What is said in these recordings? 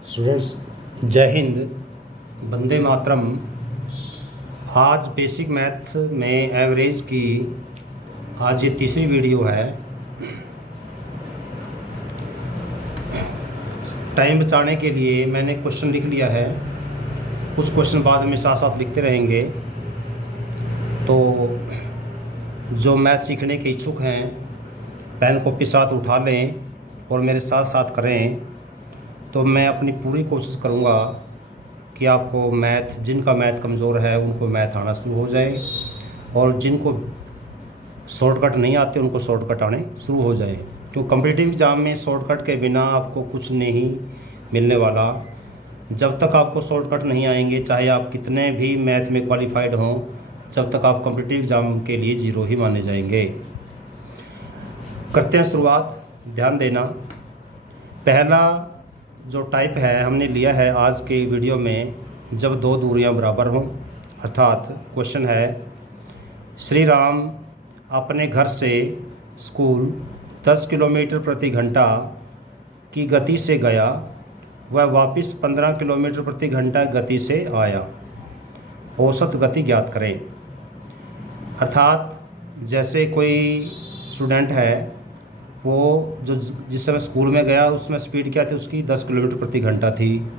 Students, जय हिंद, वंदे मातरम। आज basic math में एवरेज की आज ये तीसरी वीडियो है। टाइम बचाने के लिए मैंने क्वेश्चन लिख लिया है, कुछ क्वेश्चन बाद में साथ साथ लिखते रहेंगे। तो जो मैथ सीखने के इच्छुक हैं पेन कॉपी साथ उठा लें और मेरे साथ साथ करें। तो मैं अपनी पूरी कोशिश करूँगा कि आपको मैथ, जिनका मैथ कमज़ोर है उनको मैथ आना शुरू हो जाए, और जिनको शॉर्टकट नहीं आते उनको शॉर्टकट आने शुरू हो जाए। क्योंकि कॉम्पिटिटिव एग्ज़ाम में शॉर्टकट के बिना आपको कुछ नहीं मिलने वाला। जब तक आपको शॉर्टकट नहीं आएंगे, चाहे आप कितने भी मैथ में क्वालिफाइड हों, जब तक आप कॉम्पिटिटिव एग्ज़ाम के लिए ज़ीरो ही माने जाएंगे। करते हैं शुरुआत, ध्यान देना। पहला जो टाइप है हमने लिया है आज के वीडियो में, जब दो दूरियां बराबर हों। अर्थात क्वेश्चन है, श्री राम अपने घर से स्कूल 10 किलोमीटर प्रति घंटा की गति से गया, वह वापस 15 किलोमीटर प्रति घंटा गति से आया, औसत गति ज्ञात करें। अर्थात जैसे कोई स्टूडेंट है, वो जो जिस समय स्कूल में गया उसमें स्पीड क्या थी उसकी 10 किलोमीटर प्रति घंटा थी,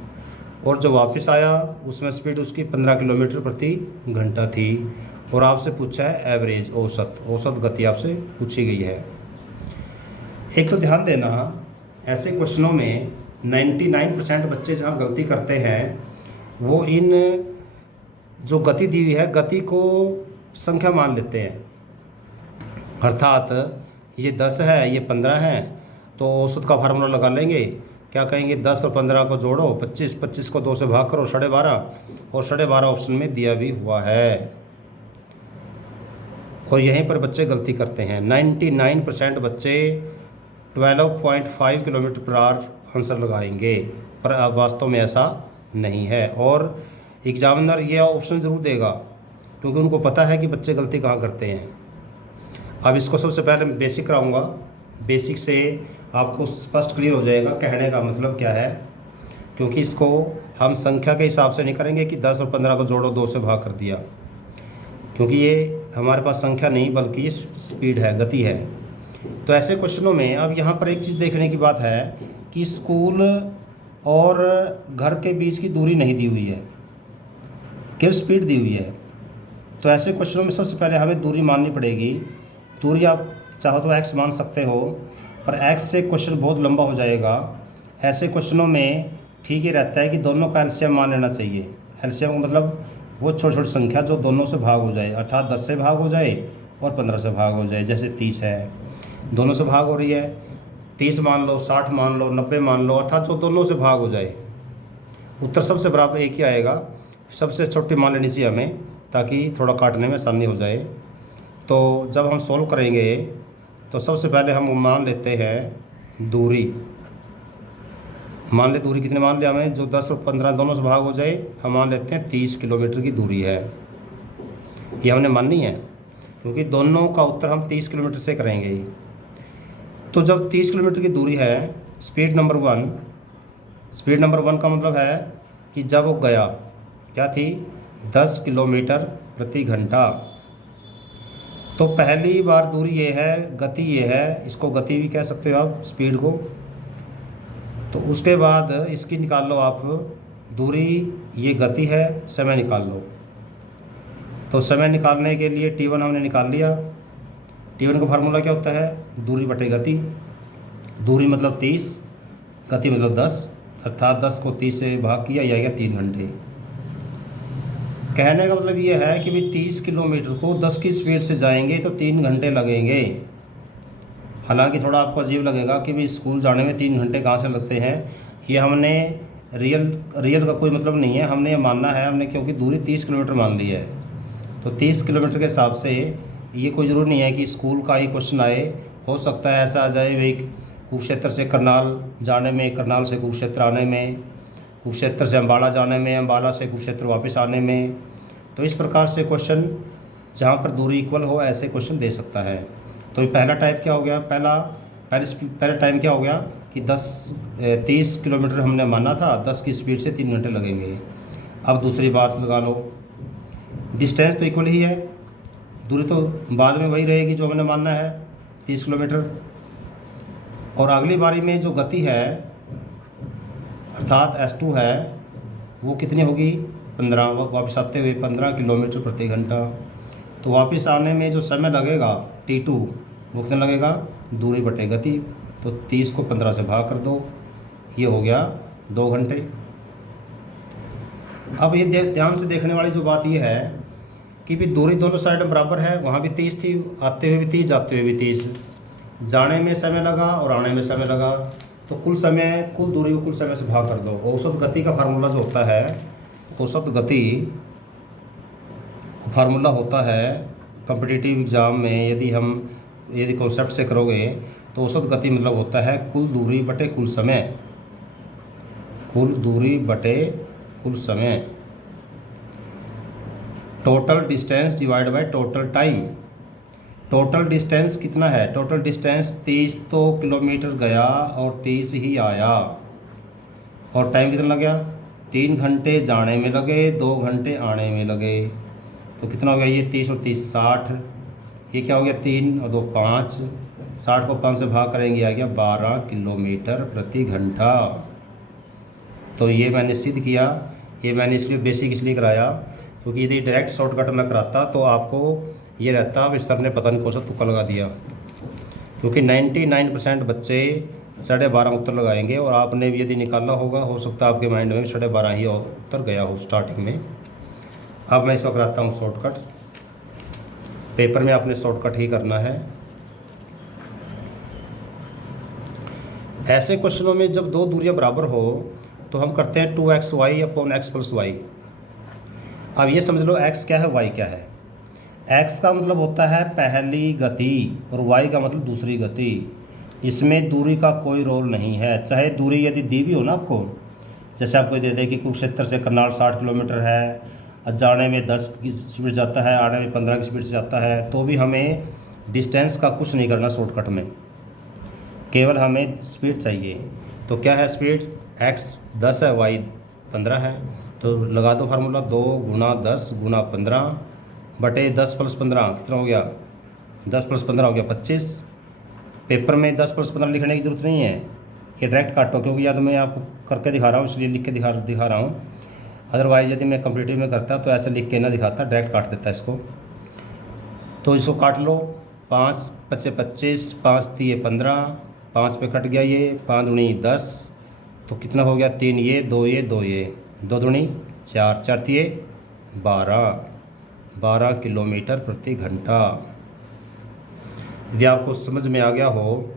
और जो वापस आया उसमें स्पीड उसकी 15 किलोमीटर प्रति घंटा थी। और आपसे पूछा है एवरेज, औसत गति आपसे पूछी गई है। एक तो ध्यान देना, ऐसे क्वेश्चनों में 99% बच्चे जहाँ गलती करते हैं वो इन जो गति दी हुई है गति को संख्या मान लेते हैं। अर्थात ये 10 है, ये 15 है, तो औसत का फार्मूला लगा लेंगे। क्या कहेंगे, 10 और 15 को जोड़ो 25, 25 को 2 से भाग करो 12.5, और 12.5 ऑप्शन में दिया भी हुआ है। और यहीं पर बच्चे गलती करते हैं। 99% बच्चे 12.5 किलोमीटर पर आवर आंसर लगाएंगे, पर अब वास्तव में ऐसा नहीं है। और एग्जामिनर ये ऑप्शन ज़रूर देगा, क्योंकि उनको पता है कि बच्चे गलती कहाँ करते हैं। अब इसको सबसे पहले मैं बेसिक कराऊंगा। बेसिक से आपको स्पष्ट क्लियर हो जाएगा कहने का मतलब क्या है, क्योंकि इसको हम संख्या के हिसाब से नहीं करेंगे कि 10 और 15 को जोड़ो 2 से भाग कर दिया, क्योंकि ये हमारे पास संख्या नहीं बल्कि स्पीड है, गति है। तो ऐसे क्वेश्चनों में अब यहाँ पर एक चीज़ देखने की बात है कि स्कूल और घर के बीच की दूरी नहीं दी हुई है, केवल स्पीड दी हुई है। तो ऐसे क्वेश्चनों में सबसे पहले हमें दूरी माननी पड़ेगी। दूरी आप चाहो तो x मान सकते हो, पर x से क्वेश्चन बहुत लंबा हो जाएगा। ऐसे क्वेश्चनों में ठीक ही रहता है कि दोनों का एलसीएम मान लेना चाहिए। एलसीएम का मतलब वो छोटी छोटी संख्या जो दोनों से भाग हो जाए, अर्थात 10 से भाग हो जाए और 15 से भाग हो जाए। जैसे 30 है, दोनों से भाग हो रही है, 30 मान लो, 60 मान लो, 90 मान लो, अर्थात जो दोनों से भाग हो जाए। उत्तर सबसे बराबर एक ही आएगा, सबसे छोटी मान लेनी चाहिए हमें, ताकि थोड़ा काटने में आसानी हो जाए। तो जब हम सॉल्व करेंगे तो सबसे पहले हम मान लेते हैं दूरी। मान ले दूरी कितने मान लिया हमें, जो 10 और 15 दोनों से भाग हो जाए, हम मान लेते हैं 30 किलोमीटर की दूरी है। ये हमने माननी है, क्योंकि दोनों का उत्तर हम 30 किलोमीटर से करेंगे। तो जब 30 किलोमीटर की दूरी है, स्पीड नंबर 1 का मतलब है कि जब वो गया क्या थी, 10 किलोमीटर प्रति घंटा। तो पहली बार दूरी ये है, गति ये है, इसको गति भी कह सकते हो आप, स्पीड को। तो उसके बाद इसकी निकाल लो आप दूरी, ये गति है, समय निकाल लो। तो समय निकालने के लिए T1 हमने निकाल लिया। T1 का फार्मूला क्या होता है, दूरी बटे गति। दूरी मतलब 30, गति मतलब 10, अर्थात 10 को 30 से भाग किया, यह आएगा 3 घंटे। कहने का मतलब ये है कि भी 30 किलोमीटर को 10 की स्पीड से जाएंगे तो 3 घंटे लगेंगे। हालांकि थोड़ा आपको अजीब लगेगा कि भी स्कूल जाने में 3 घंटे कहाँ से लगते हैं। ये हमने रियल का कोई मतलब नहीं है, हमने ये मानना है हमने, क्योंकि दूरी 30 किलोमीटर मान ली है। तो 30 किलोमीटर के हिसाब से ये कोई ज़रूरी नहीं है कि स्कूल का ही क्वेश्चन आए। हो सकता है ऐसा आ जाए भाई, कुरुक्षेत्र से करनाल जाने में, करनाल से कुरुक्षेत्र आने में, कुरुक्षेत्र से अम्बाला जाने में, अम्बाला से कुरुक्षेत्र वापस आने में। तो इस प्रकार से क्वेश्चन जहाँ पर दूरी इक्वल हो, ऐसे क्वेश्चन दे सकता है। तो पहला टाइप क्या हो गया, पहला टाइम क्या हो गया, कि 30 किलोमीटर हमने माना था, 10 की स्पीड से 3 घंटे लगेंगे। अब दूसरी बात लगा लो, डिस्टेंस तो इक्वल ही है, दूरी तो बाद में वही रहेगी जो हमने मानना है 30 किलोमीटर। और अगली बारी में जो गति है अर्थात S2 है वो कितनी होगी 15, वापस आते हुए 15 किलोमीटर प्रति घंटा। तो वापस आने में जो समय लगेगा T2 वो कितना लगेगा, दूरी बटे गति। तो 30 को 15 से भाग कर दो, ये हो गया 2 घंटे। अब ये ध्यान से देखने वाली जो बात ये है कि भी दूरी दोनों साइड में बराबर है, वहाँ भी 30 थी, आते हुए भी 30, जाते हुए भी 30, जाने में समय लगा और आने में समय लगा। तो कुल दूरी को कुल समय से भाग कर दो। औसत गति का फार्मूला जो होता है, औसत गति फार्मूला होता है कॉम्पिटिटिव एग्ज़ाम में, यदि कॉन्सेप्ट से करोगे तो औसत गति मतलब होता है कुल दूरी बटे कुल समय, कुल दूरी बटे कुल समय, total distance divide by total time. Total distance कितना है, टोटल डिस्टेंस 30 तो किलोमीटर गया और 30 ही आया, और टाइम कितना लग गया, 3 घंटे जाने में लगे, 2 घंटे आने में लगे। तो कितना हो गया ये 30 और 30 60, ये क्या हो गया 3 और 2 5, 60 को 5 से भाग करेंगे आ गया 12 किलोमीटर प्रति घंटा। तो ये मैंने सिद्ध किया। ये मैंने इसलिए बेसिक इसलिए कराया क्योंकि यदि डायरेक्ट शॉर्टकट में कराता तो आपको ये रहता अब सर ने पता नहीं कौन सा तुक्का लगा दिया, क्योंकि 99% बच्चे 12.5 उत्तर लगाएंगे और आपने भी यदि निकाला होगा, हो सकता है आपके माइंड में 12.5 ही उत्तर गया हो स्टार्टिंग में। अब मैं इसको कराता हूँ शॉर्टकट। पेपर में आपने शॉर्टकट ही करना है। ऐसे क्वेश्चनों में जब दो दूरियां बराबर हो तो हम करते हैं 2xy upon x plus Y. अब ये समझ लो x क्या है, y क्या है। x का मतलब होता है पहली गति और y का मतलब दूसरी गति। इसमें दूरी का कोई रोल नहीं है, चाहे दूरी यदि दी भी हो ना आपको, जैसे आपको दे दे कि कुरुक्षेत्र से करनाल 60 किलोमीटर है, जाने में 10 की स्पीड जाता है, आने में 15 की स्पीड से जाता है, तो भी हमें डिस्टेंस का कुछ नहीं करना शॉर्टकट में, केवल हमें स्पीड चाहिए। तो क्या है स्पीड, x 10 है, y 15 है, तो लगा दो फार्मूला 2 गुना 10 गुना 15 बटे 10 प्लस 15 कितना हो गया, 10 प्लस 15 हो गया 25। पेपर में 10 प्लस 15 लिखने की ज़रूरत नहीं है, ये डायरेक्ट काटो, क्योंकि या तो मैं आपको करके दिखा रहा हूँ इसलिए लिख के दिखा रहा हूँ। अदरवाइज यदि मैं कॉम्पिटिटिव में करता तो ऐसे लिख के ना दिखाता, डायरेक्ट काट देता इसको। तो इसको काट लो, 5 पच्चे 25, 5 दिए 15, 5 पे कट गया ये, 5 दूनी 10, तो कितना हो गया 3 ये 2 ये 2 ये, 2 दूनी 4, 4 तिये 12 किलोमीटर प्रति घंटा। यदि आपको समझ में आ गया हो,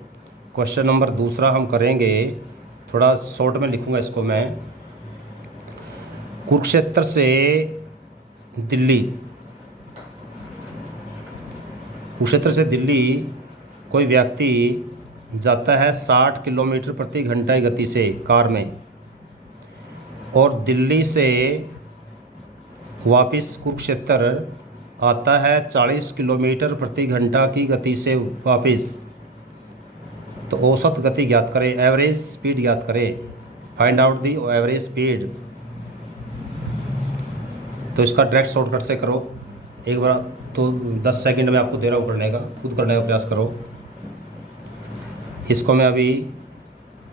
क्वेश्चन नंबर दूसरा हम करेंगे, थोड़ा शॉर्ट में लिखूंगा इसको मैं। कुरुक्षेत्र से दिल्ली कोई व्यक्ति जाता है 60 किलोमीटर प्रति घंटा की गति से कार में, और दिल्ली से वापस कुरुक्षेत्र आता है 40 किलोमीटर प्रति घंटा की गति से वापस। तो औसत गति ज्ञात करें, एवरेज स्पीड ज्ञात करें, find out the average speed. तो इसका डायरेक्ट शॉर्टकट से करो एक बार, तो 10 सेकंड में आपको दे रहा हूँ करने का, खुद करने का प्रयास करो। इसको मैं अभी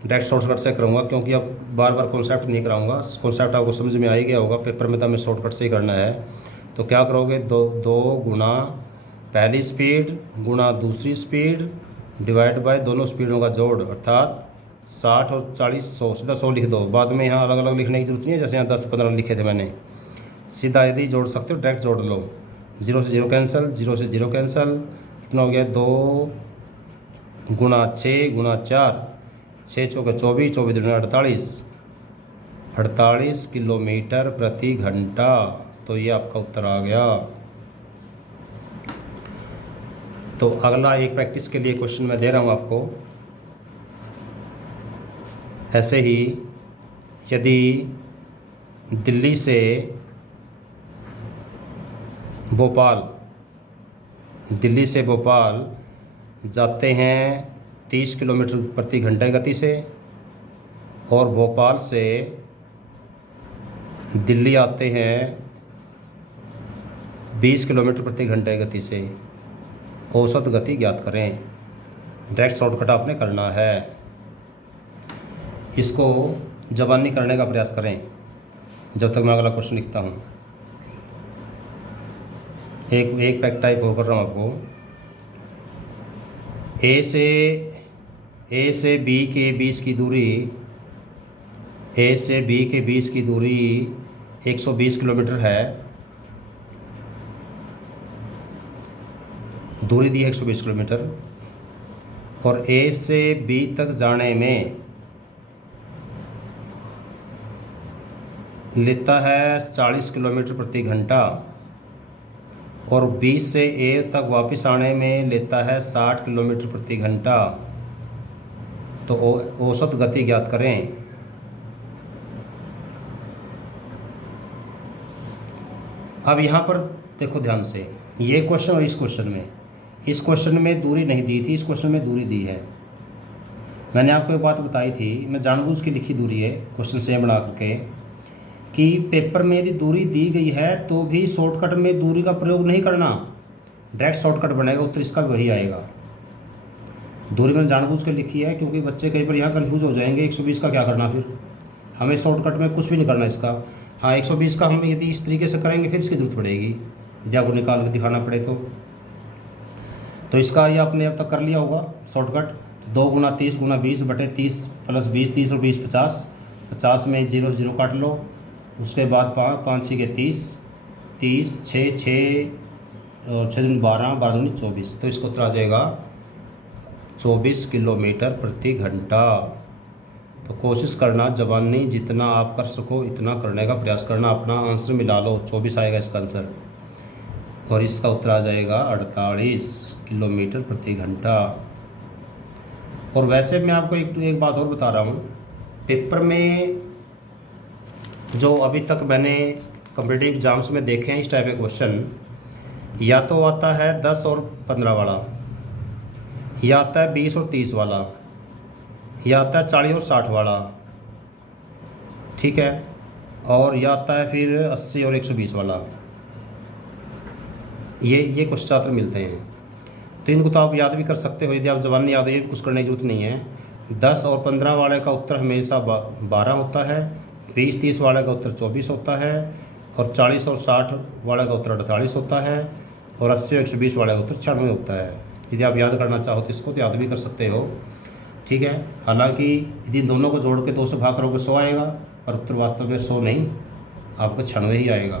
डायरेक्ट शॉर्टकट से करूँगा, क्योंकि अब बार बार कॉन्सेप्ट नहीं कराऊंगा, कॉन्सेप्ट आपको समझ में आ ही गया होगा, पेपर में तो हमें शॉर्टकट से ही करना है। तो क्या करोगे, 2 गुना पहली स्पीड गुना दूसरी स्पीड डिवाइड बाय दोनों स्पीडों का जोड़, अर्थात 60 और 40 100, सीधा 100 लिख दो। बाद में यहाँ अलग अलग लिखने की जरूरत नहीं है, जैसे यहाँ 10 15 लिखे थे मैंने, सीधा यदि जोड़ सकते हो डायरेक्ट जोड़ लो। 0 से 0 कैंसिल, 0 से 0 कैंसिल, कितना हो गया 2 गुना 6 गुना 4, 6 चौके 24, 24 दूनी 48 किलोमीटर प्रति घंटा। तो ये आपका उत्तर आ गया। तो अगला एक प्रैक्टिस के लिए क्वेश्चन मैं दे रहा हूँ आपको। ऐसे ही यदि दिल्ली से भोपाल जाते हैं 30 किलोमीटर प्रति घंटे गति से, और भोपाल से दिल्ली आते हैं 20 किलोमीटर प्रति घंटे गति से। औसत गति ज्ञात करें। डायरेक्ट शॉर्टकट आपने करना है। इसको ज़बानी करने का प्रयास करें जब तक मैं अगला क्वेश्चन लिखता हूँ। एक पैक टाइप हो कर रहा हूँ आपको। ए से बी के बीच की दूरी, ए से बी के बीच की दूरी 120 किलोमीटर है। दूरी दी है 120 किलोमीटर, और ए से बी तक जाने में लेता है 40 किलोमीटर प्रति घंटा, और बी से ए तक वापस आने में लेता है 60 किलोमीटर प्रति घंटा। तो औसत गति ज्ञात करें। अब यहाँ पर देखो ध्यान से, ये क्वेश्चन और इस क्वेश्चन में दूरी नहीं दी थी, इस क्वेश्चन में दूरी दी है। मैंने आपको एक बात बताई थी, मैं जानबूझ के लिखी दूरी है क्वेश्चन सेम बना करके, कि पेपर में यदि दूरी दी गई है तो भी शॉर्टकट में दूरी का प्रयोग नहीं करना, डायरेक्ट शॉर्टकट बनेगा, उत्तर इसका भी वही आएगा। दूरी मैंने जानबूझ के लिखी है क्योंकि बच्चे कई बार यहाँ कन्फ्यूज हो जाएंगे, 120 का क्या करना, फिर हमें शॉर्टकट में कुछ भी नहीं करना इसका। हाँ, 120 का हम यदि इस तरीके से करेंगे फिर इसकी ज़रूरत पड़ेगी, यदि आपको निकाल के दिखाना पड़े तो इसका ये आपने अब तक कर लिया होगा शॉर्टकट। 2 गुना 30 गुना 20 बटे 30 प्लस 20, 30 और 20 50, 50 में 0 0 काट लो। उसके बाद 5 6 के 30, 30 6 और 6 दूनी 12, 12 दूनी 24। तो इसको उत्तर आ जाएगा 24 किलोमीटर प्रति घंटा। तो कोशिश करना ज़बानी जितना आप कर सको इतना करने का प्रयास करना, अपना आंसर मिला लो। 24 आएगा इसका आंसर, और इसका उत्तर आ जाएगा 48 किलोमीटर प्रति घंटा। और वैसे मैं आपको एक बात और बता रहा हूँ, पेपर में जो अभी तक मैंने कॉम्पिटिटिव एग्जाम्स में देखे हैं इस टाइप के क्वेश्चन, या तो आता है 10 और 15 वाला, या आता है 20 और 30 वाला, या आता है 40 और 60 वाला, ठीक है, और या आता है फिर 80 और 120 वाला। ये कुछ छात्र मिलते हैं। तो इनको तो आप याद भी कर सकते हो, यदि आप ज़बानी याद हो, ये भी कुछ करने की जरूरत नहीं है। 10 और 15 वाले का उत्तर हमेशा 12 होता है, 20 30 वाले का उत्तर 24 होता है, और 40 और 60 वाले का उत्तर 48 होता है, और 80 और 120 वाले का उत्तर 96 होता है। यदि आप याद करना चाहो तो इसको तो याद भी कर सकते हो, ठीक है। हालांकि यदि दोनों को जोड़ के 2 से भाग करोगे 100 आएगा, पर उत्तर वास्तव में 100 नहीं, आपका 96 ही आएगा।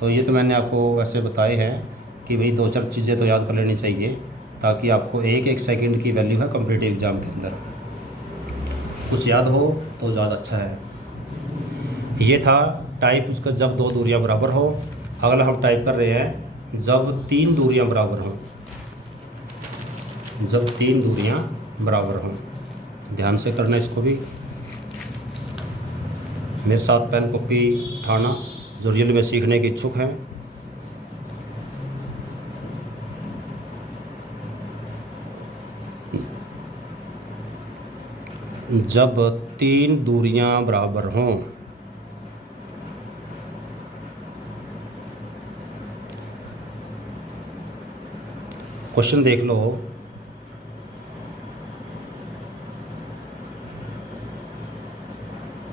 तो ये तो मैंने आपको वैसे बताए हैं कि भाई 2-4 चीज़ें तो याद कर लेनी चाहिए, ताकि आपको एक सेकंड की वैल्यू है कॉम्पिटिटिव एग्जाम के अंदर, कुछ याद हो तो ज़्यादा अच्छा है। ये था टाइप उसका जब 2 दूरियां बराबर हो। अगला हम टाइप कर रहे हैं जब 3 दूरियां बराबर हों। जब 3 दूरियां बराबर हों, ध्यान से करना इसको भी। मेरे साथ पेन कॉपी उठाना जो रियल में सीखने के इच्छुक हैं। जब 3 दूरियां बराबर हों, क्वेश्चन देख लो।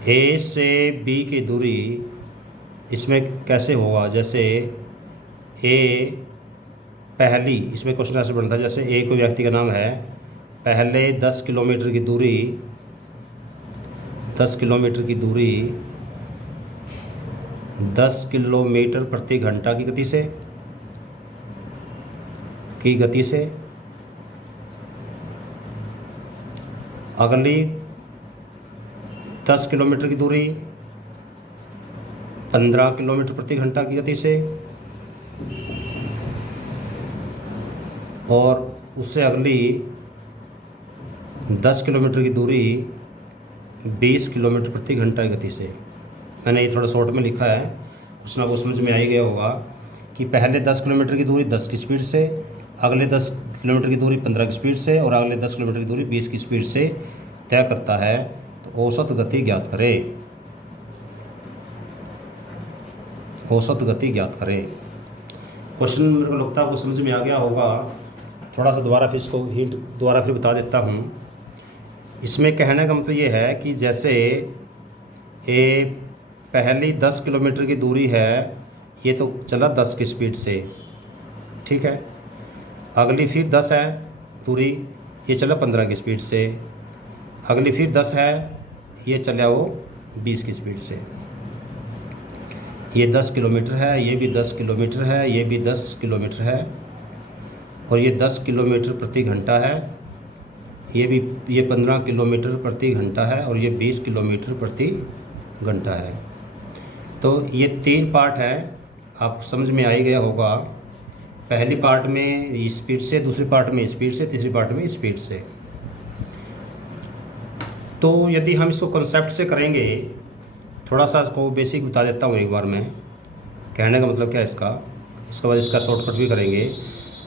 ए से बी की दूरी इसमें कैसे होगा, जैसे ए पहली, इसमें क्वेश्चन ऐसे बनता है जैसे ए कोई व्यक्ति का नाम है, पहले 10 किलोमीटर की दूरी 10 किलोमीटर की दूरी 10 किलोमीटर प्रति घंटा की गति से अगली 10 किलोमीटर की दूरी 15 किलोमीटर प्रति घंटा की गति से, और उससे अगली 10 किलोमीटर की दूरी 20 किलोमीटर प्रति घंटा की गति से। मैंने ये थोड़ा शॉर्ट में लिखा है, कुछ समझ में आ ही गया होगा कि पहले 10 किलोमीटर की दूरी 10 की स्पीड से, अगले 10 किलोमीटर की दूरी 15 की स्पीड से और अगले 10 किलोमीटर की दूरी 20 की स्पीड से तय करता है, तो औसत गति ज्ञात करें। औसत गति ज्ञात करें। क्वेश्चन मेरे को लगता है आपको समझ में आ गया होगा। थोड़ा सा दोबारा फिर इसको हिंट दोबारा फिर बता देता हूँ। इसमें कहने का मतलब ये है कि जैसे ये पहली 10 किलोमीटर की दूरी है, ये तो चला 10 की स्पीड से, ठीक है। अगली फिर 10 है दूरी, ये चला 15 की स्पीड से। अगली फिर 10 है, ये चला वो 20 की स्पीड से। ये 10 किलोमीटर है, ये भी 10 किलोमीटर है, ये भी 10 किलोमीटर है, और ये 10 किलोमीटर प्रति घंटा है। ये 15 किलोमीटर प्रति घंटा है, और ये 20 किलोमीटर प्रति घंटा है। तो ये 3 पार्ट है, आप समझ में आ ही गया होगा। पहली पार्ट में स्पीड से, दूसरी पार्ट में स्पीड से, तीसरी पार्ट में स्पीड से। तो यदि हम इसको कॉन्सेप्ट से करेंगे, थोड़ा सा इसको बेसिक बता देता हूँ एक बार मैं, कहने का मतलब क्या है इसका। उसके बाद इसका शॉर्टकट भी करेंगे।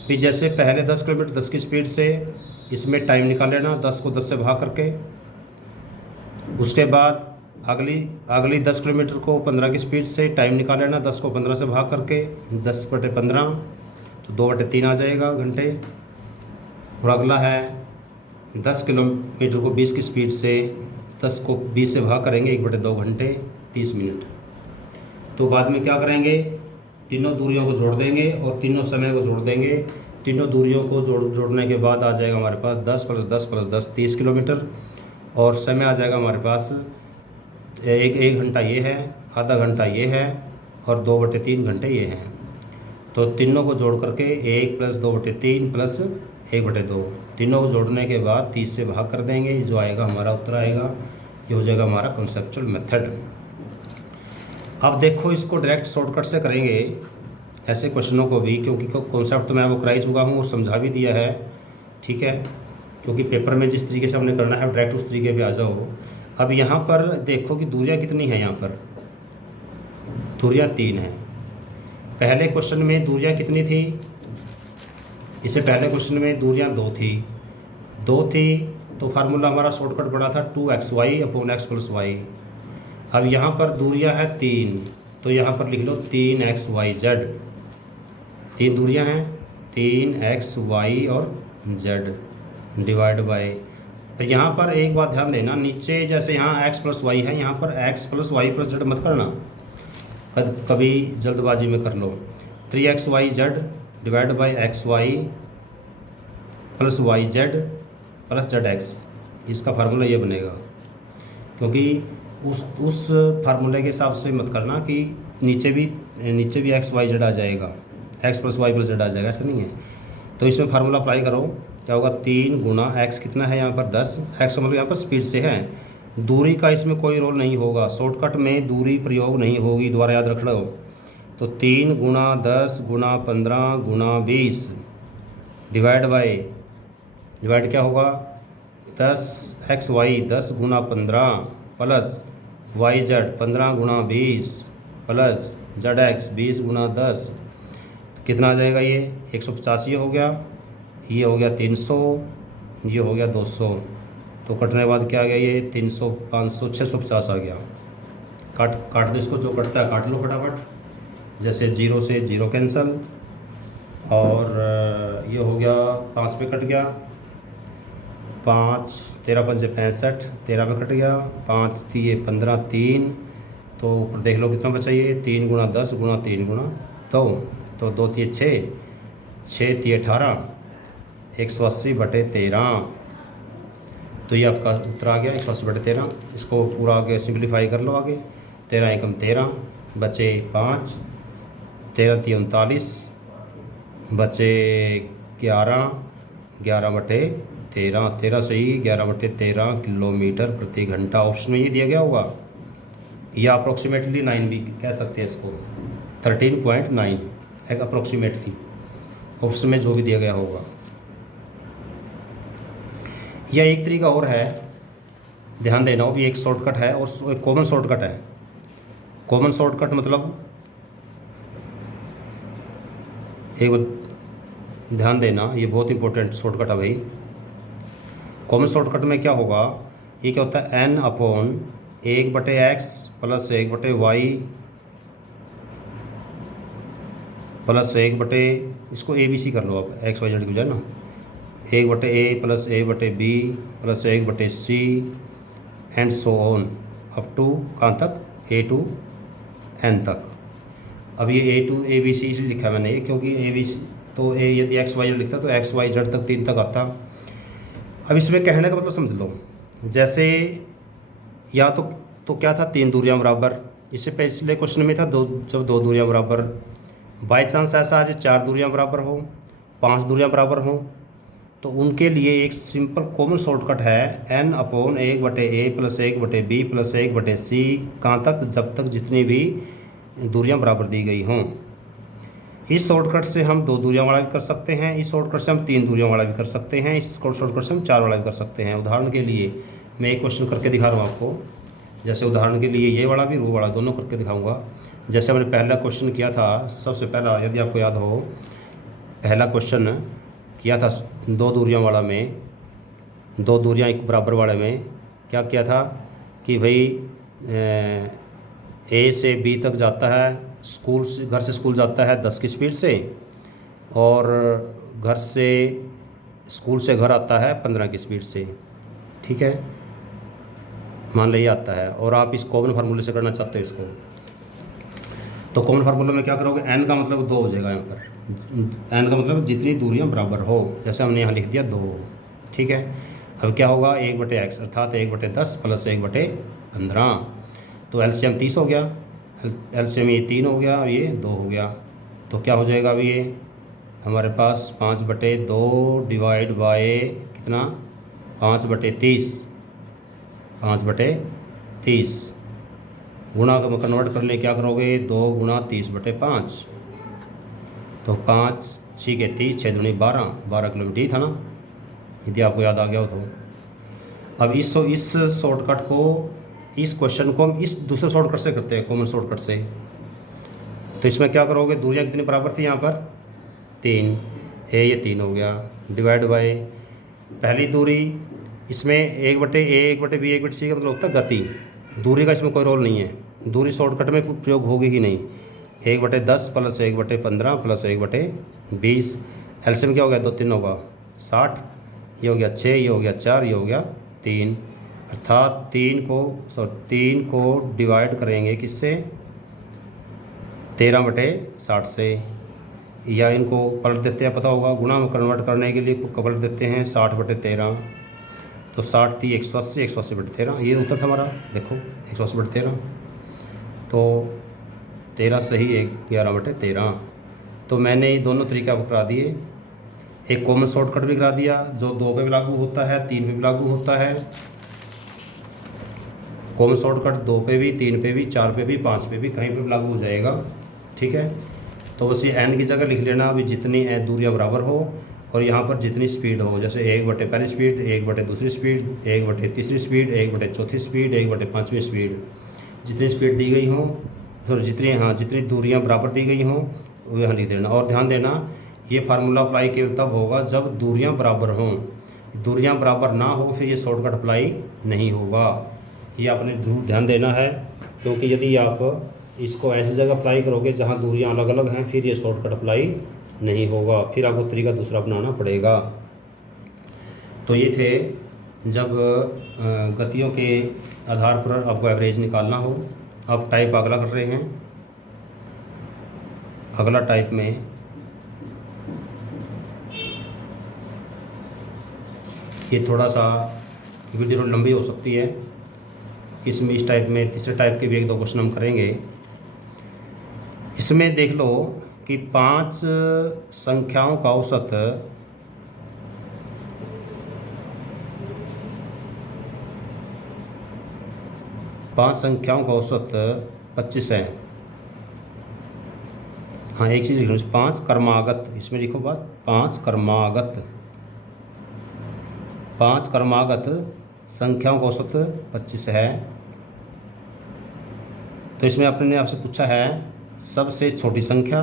फिर जैसे पहले 10 किलोमीटर 10 की स्पीड से, इसमें टाइम निकाल लेना 10 को 10 से भाग करके। उसके बाद अगली 10 किलोमीटर को 15 की स्पीड से टाइम निकाल लेना 10 को 15 से भाग करके। 10/15 तो 2/3 आ जाएगा घंटे। और अगला है 10 किलोमीटर को 20 की स्पीड से, 10 को 20 से भाग करेंगे 1/2 घंटे 30 मिनट। तो बाद में क्या करेंगे, तीनों दूरियों को जोड़ देंगे और तीनों समय को जोड़ देंगे। तीनों दूरियों को जोड़ने के बाद आ जाएगा हमारे पास 10 + 10 + 10 30 किलोमीटर, और समय आ जाएगा हमारे पास एक घंटा ये है, आधा घंटा ये है, और 2/3 घंटे ये हैं। तो तीनों को जोड़ करके 1 + 2/3 + 1/2, तीनों को जोड़ने के बाद 30 से भाग कर देंगे। जो आएगा हमारा उत्तर आएगा, ये हो जाएगा हमारा कॉन्सेप्चुअल मेथड। अब देखो इसको डायरेक्ट शॉर्टकट से करेंगे ऐसे क्वेश्चनों को भी, क्योंकि कॉन्सेप्ट तो मैं वो करा ही चुका हूँ और समझा भी दिया है, ठीक है। क्योंकि पेपर में जिस तरीके से हमने करना है डायरेक्ट उस तरीके पे आ जाओ। अब यहाँ पर देखो कि दूरियाँ कितनी हैं। यहाँ पर दूरियाँ 3 हैं। पहले क्वेश्चन में दूरियाँ कितनी थी, इससे पहले क्वेश्चन में दूरियाँ 2 थी। तो फार्मूला हमारा शॉर्टकट पड़ा था 2xy/x + y। अब यहाँ पर दूरियाँ हैं 3, तो यहाँ पर लिख लो 3xyz। 3 दूरियाँ हैं, 3xy और z डिवाइड बाय। तो यहाँ पर एक बात ध्यान देना, नीचे जैसे यहाँ x + y है, यहाँ पर x + y + z मत करना, कभी जल्दबाजी में कर लो। 3xyz divide by xy + yz + zx, इसका फार्मूला ये बनेगा। क्योंकि उस फार्मूले के हिसाब से मत करना कि नीचे भी xyz आ जाएगा, x + y + z आ जाएगा, ऐसा नहीं है। तो इसमें फार्मूला अप्लाई करो, क्या होगा 3 × x कितना है यहाँ पर 10, x मतलब यहाँ पर स्पीड से है। दूरी का इसमें कोई रोल नहीं होगा, शॉर्टकट में दूरी प्रयोग नहीं होगी, दोबारा याद रख लो। तो 3 × 10 × 15 × 20 डिवाइड क्या होगा 10xy 10 × 15 + yz 15 × 20 + zx 20 × 10, कितना आ जाएगा ये 185 ये हो गया, ये हो गया 300, ये हो गया 200। तो कटने के बाद क्या आ गया, ये 300 500 650 आ गया। काट दो इसको, जो कटता है काट लो फटाफट। जैसे 0 से 0 कैंसल, और ये हो गया 5 पे कट गया, 5 13 × 5 = 65, 13 पे कट गया, 5 × 15 3। तो ऊपर देख लो कितना बचा, ये 3 × 10 × 3 × 2, तो 2 × 6 6 × 18 180/13। तो ये आपका उत्तर आ गया 180/13। इसको पूरा आगे सिंप्लीफाई कर लो, आगे 13 × 13 बचे 5, 13 × 3 = 39, बचे 11, 11/13, 13 से ही 11/13 किलोमीटर प्रति घंटा। ऑप्शन में ये दिया गया होगा, या अप्रोक्सीमेटली 9 भी कह सकते हैं इसको, 13.9 एक अप्रोक्सीमेटली ऑप्शन में जो भी दिया गया होगा। यह एक तरीका और है, ध्यान देना, वो भी एक शॉर्टकट है और एक कॉमन शॉर्टकट है। कॉमन शॉर्टकट मतलब एक ध्यान देना, ये बहुत इंपॉर्टेंट शॉर्टकट है भाई। कॉमन शॉर्टकट में क्या होगा, ये क्या होता है, n/1/x प्लस 1/y प्लस 1/, इसको ABC कर लो आप, XYZ की बजाय ना, 1/a plus a/b plus 1/c and so on up to कहाँ तक, A to N तक। अब ये A to ABC इसलिए लिखा है मैंने ये, क्योंकि ABC तो A यदि XYZ लिखता तो XYZ तक 3 तक आता। अब इसमें कहने का मतलब समझ लो, जैसे या तो क्या था, 3 दूरियां बराबर, इससे पिछले क्वेश्चन में था जब 2 दूरियां बराबर। बाई चांस ऐसा आज 4 दूरियां बराबर हो, 5 दूरियां बराबर हों, तो उनके लिए एक सिंपल कॉमन शॉर्टकट है n/1/a plus 1/b plus 1/c, कहाँ तक, जब तक जितनी भी दूरियां बराबर दी गई हों। इस शॉर्टकट से हम 2 दूरियां वाला भी कर सकते हैं, इस शॉर्टकट से हम 3 दूरियां वाला भी कर सकते हैं, इस शॉर्टकट से हम 4 वाला भी कर सकते हैं। उदाहरण के लिए मैं एक क्वेश्चन करके दिखा रहा हूँ आपको, जैसे उदाहरण के लिए ये वाला भी रो वाला दोनों करके दिखाऊंगा। जैसे हमने पहला क्वेश्चन किया था, सबसे पहला यदि आपको याद हो, पहला क्वेश्चन किया था 2 दूरियां वाला में, 2 दूरियां एक बराबर वाले में क्या किया था कि भाई A से B तक जाता है, स्कूल से, घर से स्कूल जाता है 10 की स्पीड से, और घर से स्कूल से घर आता है 15 की स्पीड से, ठीक है, मान लीजिए आता है, और आप इस कॉमन फार्मूले से करना चाहते हो इसको। तो कॉमन फार्मूले में क्या करोगे, n का मतलब 2 हो जाएगा यहाँ पर, n का मतलब जितनी दूरियां बराबर हो, जैसे हमने यहाँ लिख दिया 2, ठीक है। अब क्या होगा, 1/x अर्थात 1/10 प्लस 1/15, तो LCM 30 हो गया, LCM ये 3 हो गया और ये 2 हो गया, तो क्या हो जाएगा, अभी ये हमारे पास 5/2 डिवाइड बाय कितना, 5/30, 5/30 गुणा को कन्वर्ट करने क्या करोगे, 2 × 30/5, तो 5 6 × 30 6 दूनी 12 किलोमीटर ही था ना, यदि आपको याद आ गया हो तो। अब इस शॉर्टकट को, इस क्वेश्चन को हम इस दूसरे शॉर्टकट से करते हैं, कॉमन शॉर्टकट से। तो इसमें क्या करोगे, दूरियां कितनी बराबर थी यहाँ पर, 3 है, ये 3 हो गया, डिवाइड बाय पहली दूरी, इसमें 1/a 1/b 1/c का मतलब होता है गति, दूरी का इसमें कोई रोल नहीं है, दूरी शॉर्टकट में प्रयोग होगी ही नहीं। 1/10 प्लस 1/15 प्लस 1/20, एलसीएम क्या हो गया, 2 3 होगा 60, ये हो गया 6, ये हो गया 4, ये हो गया 3, अर्थात 3 को डिवाइड करेंगे किससे, 13/60 से, या इनको पलट देते हैं, पता होगा, गुणा में कन्वर्ट करने के लिए पलट देते हैं 60/13, तो 60 थी 180, 180/13, ये उत्तर था हमारा, देखो 180/13, तो 13 सही 11/13। तो मैंने ये दोनों तरीके आपको करा दिए, एक कॉमन शॉर्टकट भी करा दिया जो 2 पे भी लागू होता है, 3 पे भी लागू होता है। कॉमन शॉर्टकट 2 पे भी, 3 पे भी, 4 पे भी, 5 पे भी, कहीं पे भी लागू हो जाएगा, ठीक है। तो बस ये n की जगह लिख लेना, अभी जितनी दूरियां बराबर हो और यहाँ पर जितनी स्पीड हो, जैसे 1/, पहली स्पीड, 1/, दूसरी स्पीड, 1/, तीसरी स्पीड, 1/, चौथी स्पीड, 1/, पाँचवीं स्पीड, जितनी स्पीड दी गई हो, सॉरी जितनी दूरियां बराबर दी गई हों वो यहाँ लिख देना। और ध्यान देना, ये फार्मूला अप्लाई केवल तब होगा जब दूरियां बराबर हों, दूरियां बराबर ना हो फिर ये शॉर्टकट अप्लाई नहीं होगा, ये आपने जरूर ध्यान देना है, क्योंकि यदि आप इसको ऐसी जगह अप्लाई करोगे जहाँ दूरियां अलग अलग हैं फिर ये शॉर्टकट अप्लाई नहीं होगा, फिर आपको तरीका दूसरा अपनाना पड़ेगा। तो ये थे जब गतियों के आधार पर आपको एवरेज निकालना हो। अब टाइप अगला कर रहे हैं, अगला टाइप में ये थोड़ा सा वीडियो लंबी हो सकती है, इसमें इस टाइप में तीसरे टाइप के भी 1 2 क्वेश्चन हम करेंगे। इसमें देख लो कि 5 संख्याओं का औसत 25 है। हाँ, एक चीज़ लिख लो, 5 क्रमागत, इसमें लिखो बात, 5 क्रमागत संख्याओं का औसत 25 है। तो इसमें आपने आपसे पूछा है सबसे छोटी संख्या,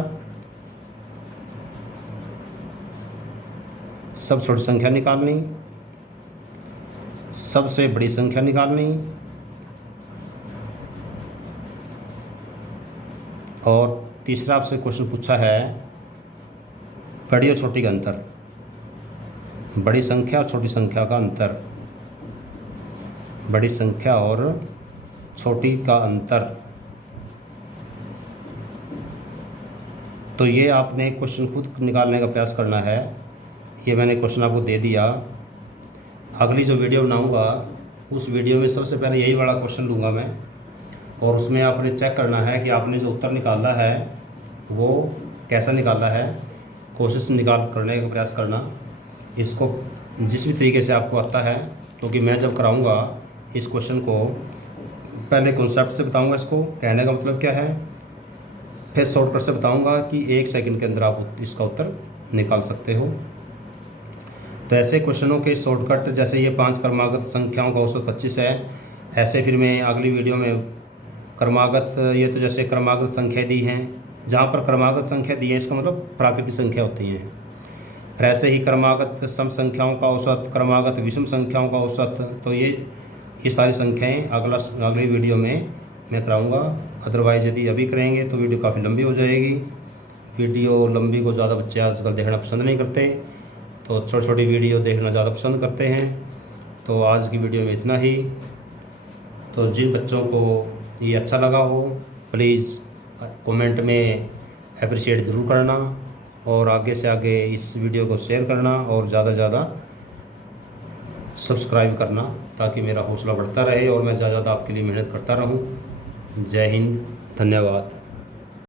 सब छोटी संख्या निकालनी, सबसे बड़ी संख्या निकालनी और तीसरा आपसे क्वेश्चन पूछा है बड़ी और छोटी का अंतर, बड़ी संख्या और छोटी संख्या का अंतर, बड़ी संख्या और छोटी का अंतर। तो ये आपने क्वेश्चन खुद निकालने का प्रयास करना है। ये मैंने क्वेश्चन आपको दे दिया। अगली जो वीडियो बनाऊंगा उस वीडियो में सबसे पहले यही वाला क्वेश्चन लूँगा मैं, और उसमें आपने चेक करना है कि आपने जो उत्तर निकाला है वो कैसा निकाला है। कोशिश निकाल करने का प्रयास करना, इसको जिस भी तरीके से आपको आता है, क्योंकि मैं जब कराऊंगा इस क्वेश्चन को पहले कॉन्सेप्ट से बताऊंगा, इसको कहने का मतलब क्या है, फिर शॉर्टकट से बताऊंगा कि 1 सेकंड के अंदर आप इसका उत्तर निकाल सकते हो। तो ऐसे क्वेश्चनों के शॉर्टकट, जैसे ये 5 क्रमागत संख्याओं का औसत 25 है, ऐसे फिर मैं अगली वीडियो में क्रमागत, ये तो जैसे क्रमागत संख्या दी हैं, जहाँ पर क्रमागत संख्या दी है इसका मतलब प्राकृतिक संख्या होती हैं। फिर ऐसे ही क्रमागत सम संख्याओं का औसत, क्रमागत विषम संख्याओं का औसत, तो ये सारी संख्याएं अगली वीडियो में मैं कराऊंगा। अदरवाइज़ यदि अभी करेंगे तो वीडियो काफ़ी लंबी हो जाएगी। वीडियो लंबी को ज़्यादा बच्चे आजकल देखना पसंद नहीं करते, तो छोटी छोटी वीडियो देखना ज़्यादा पसंद करते हैं। तो आज की वीडियो में इतना ही। तो जिन बच्चों को ये अच्छा लगा हो प्लीज़ कमेंट में अप्रिशिएट ज़रूर करना, और आगे से आगे इस वीडियो को शेयर करना और ज़्यादा से ज़्यादा सब्सक्राइब करना, ताकि मेरा हौसला बढ़ता रहे और मैं ज़्यादा आपके लिए मेहनत करता रहूं। जय हिंद, धन्यवाद।